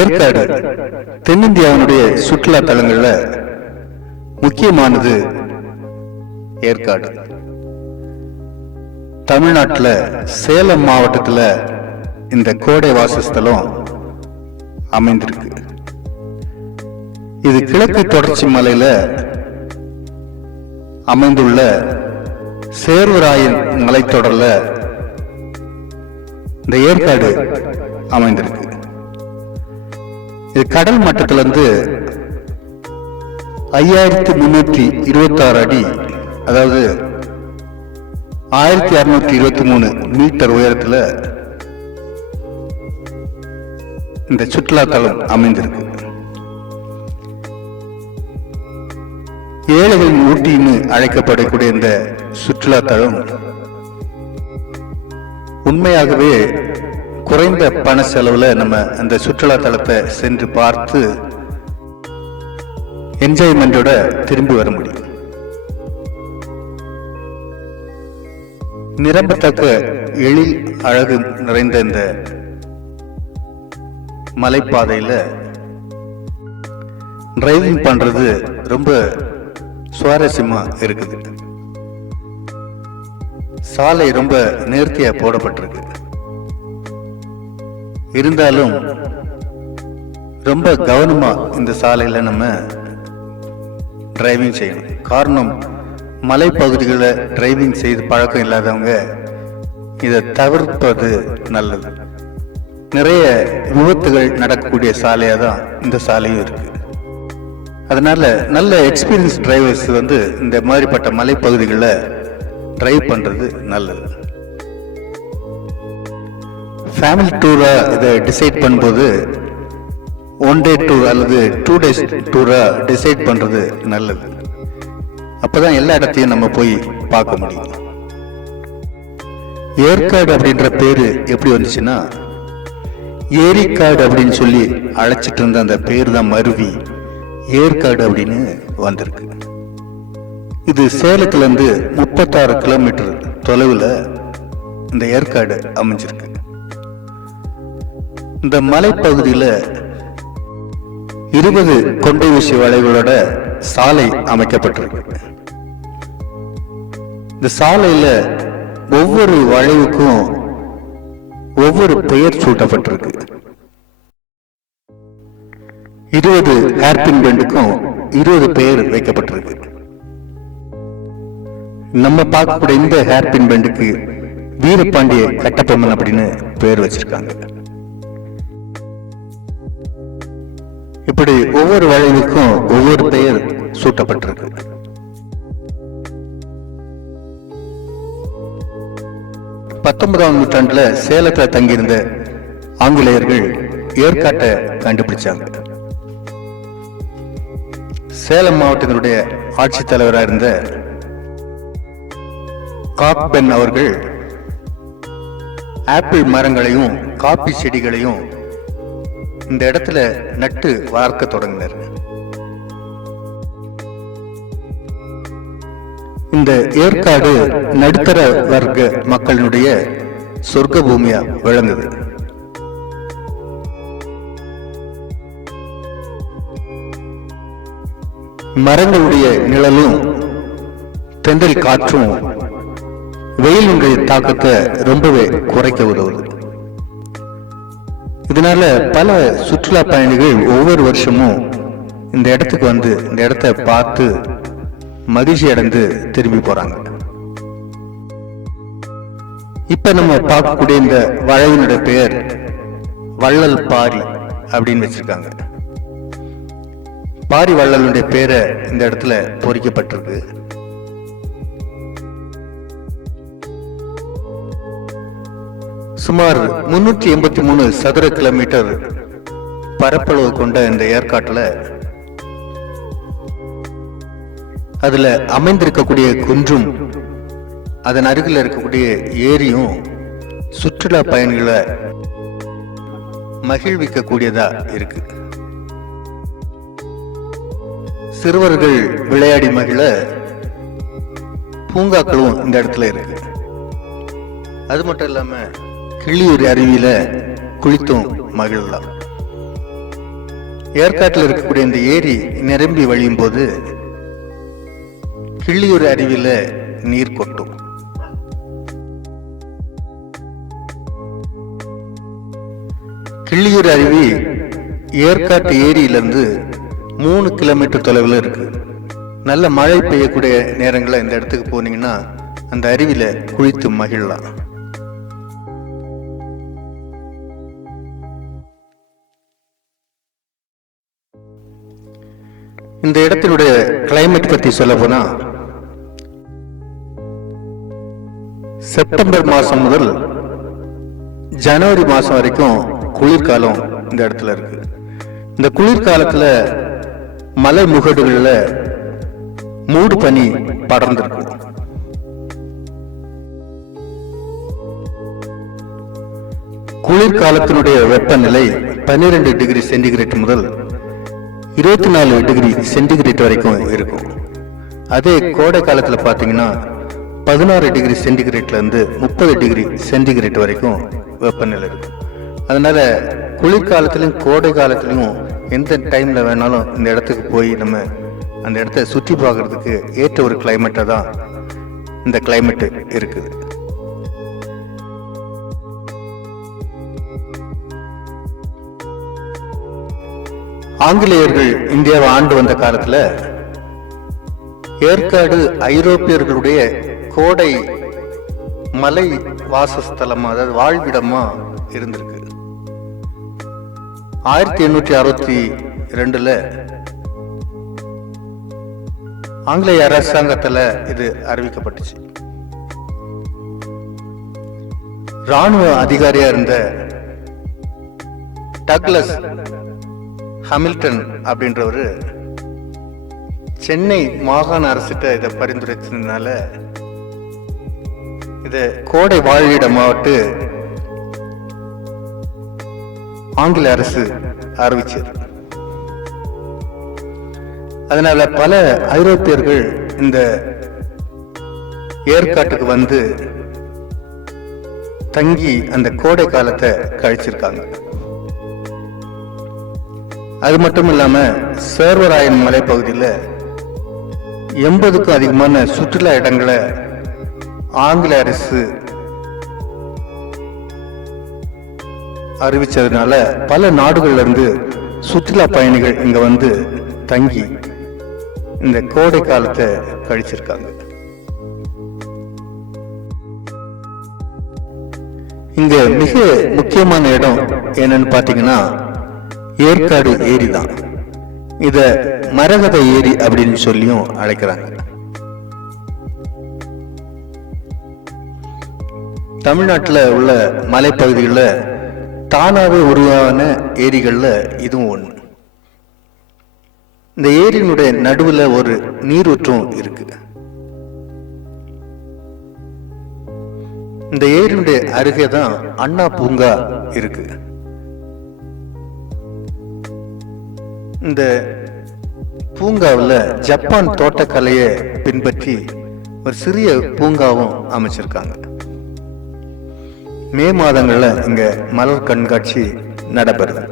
ஏற்காடு தென்னிந்தியாவினுடைய சுற்றுலா தலங்கள்ல முக்கியமானது ஏற்காடு. தமிழ்நாட்டில் சேலம் மாவட்டத்தில் இந்த கோடை வாசஸ்தலம் அமைந்திருக்கு. இது கிழக்கு தொடர்ச்சி மலையில அமைந்துள்ள சேர்வராயன் மலைத்தொடர்ல இந்த ஏற்காடு அமைந்திருக்கு. இது கடல் மட்டத்திலிருந்து 5326 அடி, அதாவது 1623 மீட்டர் உயரத்தில் இந்த சுற்றுலா தலம் அமைந்திருக்கு. ஏழைகளின் ஊட்டின்னு அழைக்கப்படக்கூடிய இந்த சுற்றுலா தலம் உண்மையாகவே குறைந்த பண செலவுல நம்ம அந்த சுற்றுலா தலத்தை சென்று பார்த்து என்ஜாய்மெண்டோட திரும்பி வர முடியும். நிரம்பத்தக்க எழில் அழகு நிறைந்த இந்த மலைப்பாதையில டிரைவிங் பண்றது ரொம்ப சுவாரஸ்யமா இருக்குது. சாலை ரொம்ப நேர்த்தியா போடப்பட்டிருக்கு. இருந்தாலும் ரொம்ப கவனமா இந்த சாலையில நம்ம டிரைவிங் செய்யணும். காரணம், மலைப்பகுதிகளில் டிரைவிங் செய்து பழக்கம் இல்லாதவங்க இதை தவிர்ப்பது நல்லது. நிறைய விபத்துகள் நடக்கக்கூடிய சாலையா தான் இந்த சாலையும் இருக்கு. அதனால நல்ல எக்ஸ்பீரியன்ஸ் டிரைவர்ஸ் இந்த மாதிரிப்பட்ட மலைப்பகுதிகளில் டிரைவ் பண்றது நல்லது. ஃபேமிலி டூரா இதை டிசைட் பண்ணும்போது 1 டே டூர் அல்லது 2 டேஸ் டூரா டிசைட் பண்றது நல்லது. அப்பதான் எல்லா இடத்தையும் நம்ம போய் பார்க்க முடியும். ஏற்காடு அப்படின்ற பேரு எப்படி வந்துச்சுன்னா, ஏரிக்காடு அப்படின்னு சொல்லி அழைச்சிட்டு இருந்த அந்த பேர் தான் மருவி ஏற்காடு அப்படின்னு வந்திருக்கு. இது சேலத்துல இருந்து 36 கிலோமீட்டர் தொலைவில் இந்த ஏற்காடு அமைஞ்சிருக்கு. இந்த மலைப்பகுதியில 20 கொண்டை ஊசி வளைவுகளோட சாலை அமைக்கப்பட்டிருக்கு. இந்த சாலையில ஒவ்வொரு வளைவுக்கும் ஒவ்வொரு பெயர் சூட்டப்பட்டிருக்கு. 20 ஹேர்பின் பெண்டுக்கும் 20 பெயர் வைக்கப்பட்டிருக்கு. நம்ம பார்க்கக்கூடிய இந்த ஹேர்பின் பெண்டுக்கு வீரபாண்டிய கட்டபொம்மன் அப்படின்னு பெயர் வச்சிருக்காங்க. இப்படி ஒவ்வொரு வளைவுக்கும் ஒவ்வொரு பெயர் சூட்டப்பட்டிருக்கு. பத்தொன்பதாம் நூற்றாண்டுல சேலத்துல தங்கியிருந்த ஆங்கிலேயர்கள் ஏற்காட்டை கண்டுபிடிச்சாங்க. சேலம் மாவட்டத்தினுடைய ஆட்சித்தலைவராக இருந்த காக்பென் அவர்கள் ஆப்பிள் மரங்களையும் காபி செடிகளையும் இந்த இடத்துல நட்டு வளர்க்க தொடங்கினர். இந்த ஏற்காடு நடுத்தர வர்க்க மக்களினுடைய சொர்க்க பூமியா விளங்குது. மரங்களுடைய நிழலும் தென்றல் காற்றும் வெயிலுடைய தாக்கத்தை ரொம்பவே குறைக்க உதவுது. இதனால பல சுற்றுலா பயணிகள் ஒவ்வொரு வருஷமும் இந்த இடத்துக்கு இந்த இடத்தை பார்த்து மகிழ்ச்சி அடைந்து திரும்பி போறாங்க. இப்ப நம்ம பார்க்கக்கூடிய இந்த வளைவினுடைய பெயர் வள்ளல் பாரி அப்படின்னு வச்சிருக்காங்க. பாரி வள்ளலுடைய பேரை இந்த இடத்துல பொறிக்கப்பட்டிருக்கு. சுமார் 383 சதுர கிலோமீட்டர் பரப்பளவு கொண்ட இந்த ஏற்காட்டுல அதுல அமைந்திருக்கக்கூடிய குன்றும் அதன் அருகில் இருக்கக்கூடிய ஏரியும் சுற்றுலா பயணிகளை மகிழ்விக்க கூடியதா இருக்கு. சிறுவர்கள் விளையாடி மகிழ பூங்காக்களும் இந்த இடத்துல இருக்கு. அது மட்டும் இல்லாம கிள்ளியூர் அருவியில குளித்தும் மகிழலாம். ஏற்காட்டில் இருக்கக்கூடிய இந்த ஏரி நிரம்பி வழியும் போது கிள்ளியூர் அருவியில நீர் கொட்டும். கிள்ளியூர் அருவி ஏற்காட்டு ஏரியிலிருந்து 3 கிலோமீட்டர் தொலைவில் இருக்கு. நல்ல மழை பெய்யக்கூடிய நேரங்களில் இந்த இடத்துக்கு போனீங்கன்னா அந்த அருவியில குளித்து மகிழலாம். இந்த இடத்தினுடைய கிளைமேட் பத்தி சொல்ல போனா, செப்டம்பர் மாசம் முதல் ஜனவரி மாசம் வரைக்கும் குளிர்காலம் இந்த இடத்துல இருக்கு. இந்த குளிர்காலத்துல மலை முகடுகள்ல மூடு பனி படர்ந்திருக்கு. குளிர்காலத்தினுடைய வெப்பநிலை 12 டிகிரி சென்டிகிரேட் முதல் 24 டிகிரி சென்டிகிரேட் வரைக்கும் இருக்கும். அதே கோடை காலத்துல பாத்தீங்கன்னா 16 டிகிரி சென்டிகிரேட்ல இருந்து 30 டிகிரி சென்டிகிரேட் வரைக்கும் வெப்பநிலை இருக்கும். அதனால குளிர்காலத்திலும் கோடை காலத்திலும் எந்த டைம்ல வேணாலும் இந்த இடத்துக்கு போய் நம்ம அந்த இடத்த சுற்றி பார்க்கறதுக்கு ஏற்ற ஒரு கிளைமேட்டா தான் இந்த கிளைமேட் இருக்குது. ஆங்கிலேயர்கள் இந்தியாவை ஆண்டு வந்த காலத்துல ஏற்காடு ஐரோப்பியர்களுடைய கோடை மலை வாசஸ்தலமா, அதாவது வாழ்விடமா இருந்திருக்கு. 1862 ஆங்கிலேய அரசாங்கத்துல இது அறிவிக்கப்பட்டுச்சு. ராணுவ அதிகாரியா இருந்த டக்ளஸ் ஹாமில்டன் அப்படின்றவரு சென்னை மாகாண அரசிட்ட இதை பரிந்துரைத்ததுனால இதை கோடை வாழ்விடமாவட்டு ஆங்கில அரசு அறிவிச்சது. அதனால பல ஐரோப்பியர்கள் இந்த ஏற்காட்டுக்கு வந்து தங்கி அந்த கோடை காலத்தை கழிச்சிருக்காங்க. அது மட்டும் இல்லாம சேர்வராயன் மலைப்பகுதியில் 80க்கும் அதிகமான சுற்றுலா இடங்களை ஆங்கில அரசு அறிவிச்சதுனால பல நாடுகள்ல இருந்து சுற்றுலா பயணிகள் இங்க வந்து தங்கி இந்த கோடை காலத்தை கழிச்சிருக்காங்க. இங்க மிக முக்கியமான இடம் என்னன்னு பாத்தீங்கன்னா ஏற்காடு ஏரி தான். இத மரகத ஏரி அப்படின்னு சொல்லியும் அழைக்கிறாங்க. தமிழ்நாட்டில் உள்ள மலைப்பகுதிகளில் தானாவே உருவான ஏரிகள்ல இதுவும் ஒண்ணு. இந்த ஏரியினுடைய நடுவுல ஒரு நீரூற்றும் இருக்கு. இந்த ஏரியினுடைய அருகே தான் அண்ணா பூங்கா இருக்கு. இந்த பூங்காவில் ஜப்பான் தோட்டக்கலையை பின்பற்றி ஒரு சிறிய பூங்காவும் அமைச்சிருக்காங்க. மே மாதங்கள்ல இங்க மலர் கண்காட்சி நடைபெறுது.